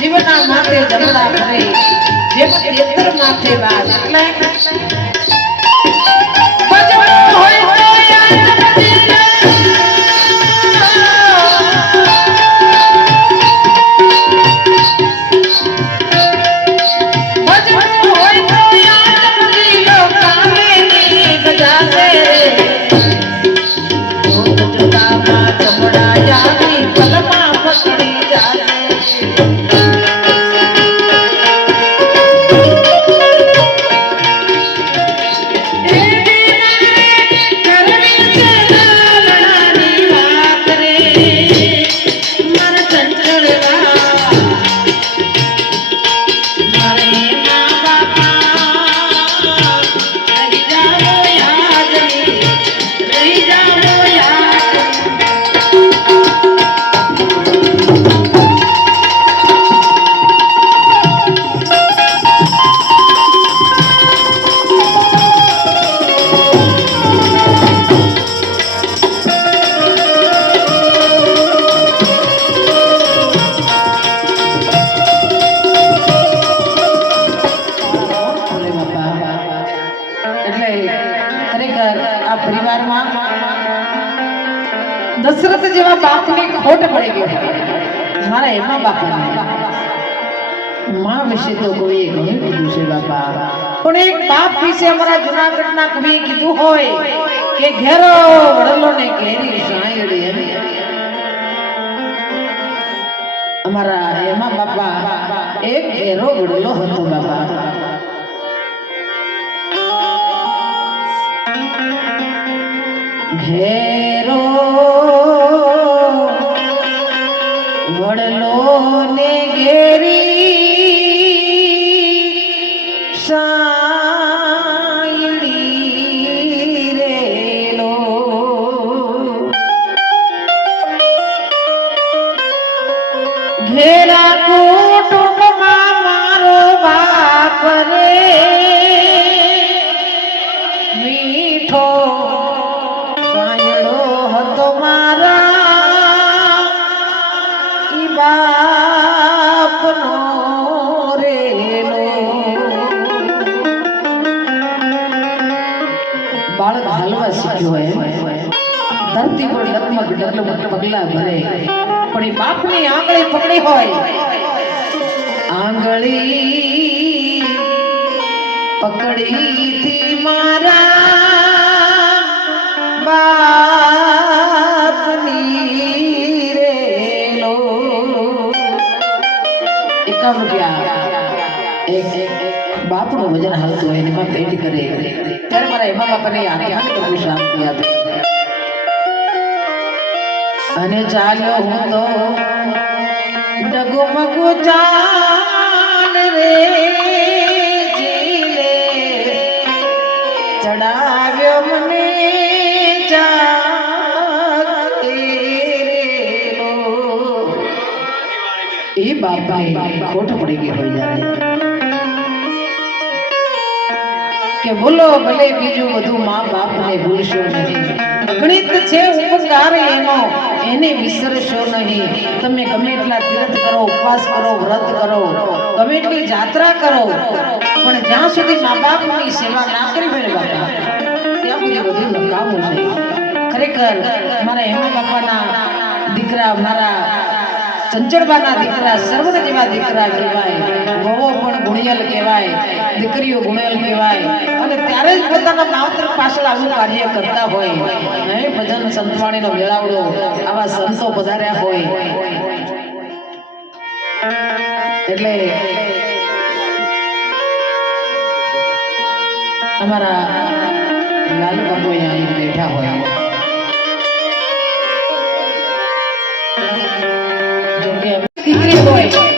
જીવના માથે જમડા ભરે જેમ તેતર માથે બાદ એટલે दशरथ जेवा बाप ने खोट पड़ी गई मारा एमा बापा मां विषय तो कोई घणું કીધું છે બાપા પણ એક બાપ વિશે અમારા જૂનાગઢના કવિએ કીધું હોય કે ઘેરો વડલો ને ઘેરી સાયડી અમારા એમાં બાપા એક ઘેરો વડલો હતો બાપા ઘેરો વડલો ને ઘેરી સાયડી રેલો ઘેરા કુટુંબમાં મારો બાપ રે મીઠો बालक हलवा सीख्यो है धरती पर डगमग डगमग पगला भरे पण ई बाप ने आंगળી पकड़ी होय आंगળી पकड़ी थी मारा बाप ની રેલો એકામ રૂપિયા એક બાપ નું વજન હાલતું હોય એમાં પેટ કરે ત્યારે અમારા હેમા બાપાની આત્માને પ્રભુ શાંતિ આપે અને ચાલ્યો હું તો ડગમગુ ચાલ રે જીલે ચડાવ્યો મને એ બાપા ખોટ પડી ગઈ હોય જાય કે બોલો ભલે બીજું બધું મા બાપ ને ભૂલશો નહીં ગણિત છે ઉપકાર એનો એને વિસરશો નહીં તમે ગમે એટલા તીર્થ કરો ઉપવાસ કરો વ્રત કરો ગમે એટલી જાત્રા કરો પણ જ્યાં સુધી મા બાપની સેવા ના કરી હોય બાપા ત્યાં સુધી બધું નકામું છે ખરેખર મારા હેમા બાપાના દીકરા મારા ચંચળબાના દીકરા સર્વન જેવા દીકરા કહેવાય વહુઓ પણ ગુણિયલ કહેવાય દીકરીઓ ગુણિયલ કહેવાય અને ત્યારે જ પોતાના માવતર પાછળ આવું કાર્ય કરતા હોય હે ભજન સંતવાણીનો મેળાવડો આવા સંતો પધાર્યા હોય એટલે અમારા લાલુ બાબુ અહીંયા બેઠા હોય દીકરી હોય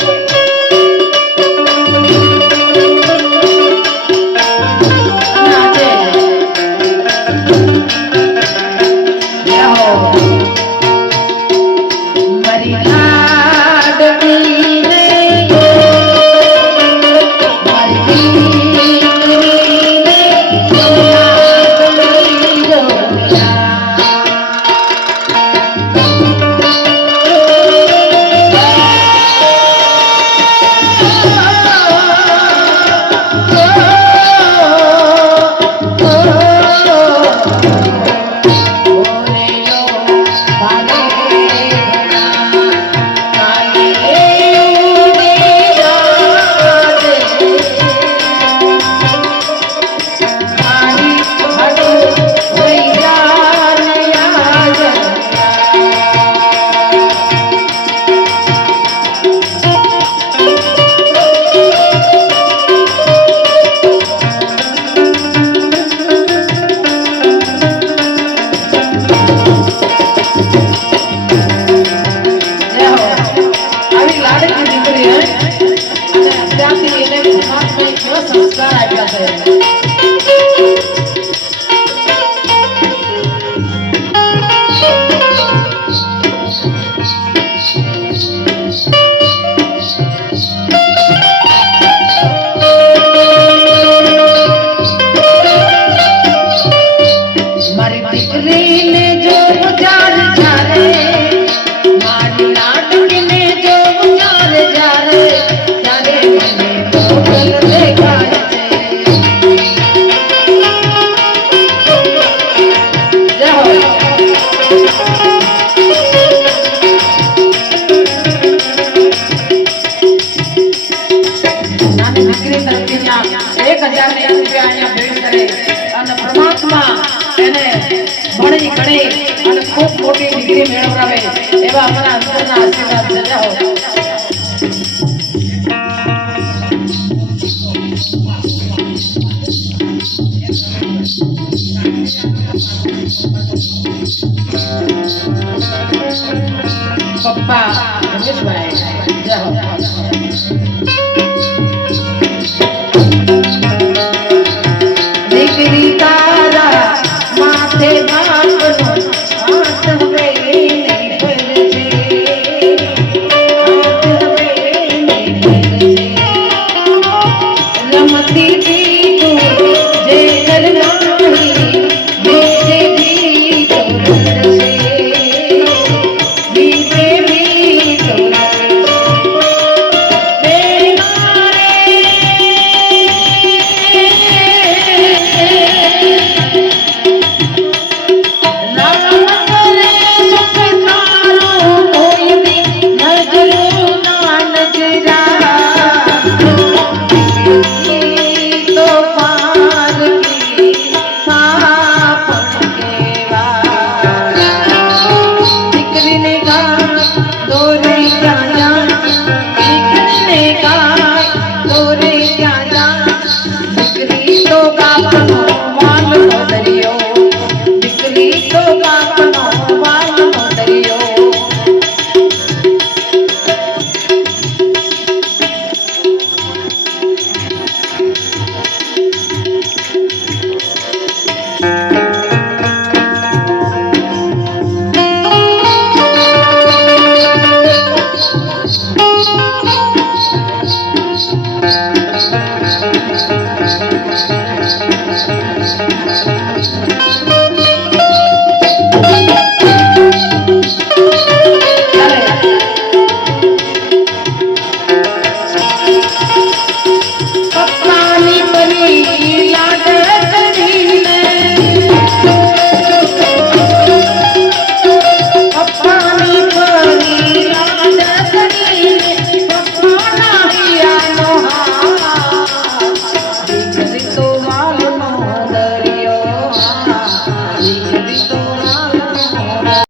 खूब मोटी डिग्री मेळवरावे एवा અમારા અંતરના આશીર્વાદ જજાઓ પપ્પા રમેશભાઈ જજાઓ દીકરી તારા માથે બાપનો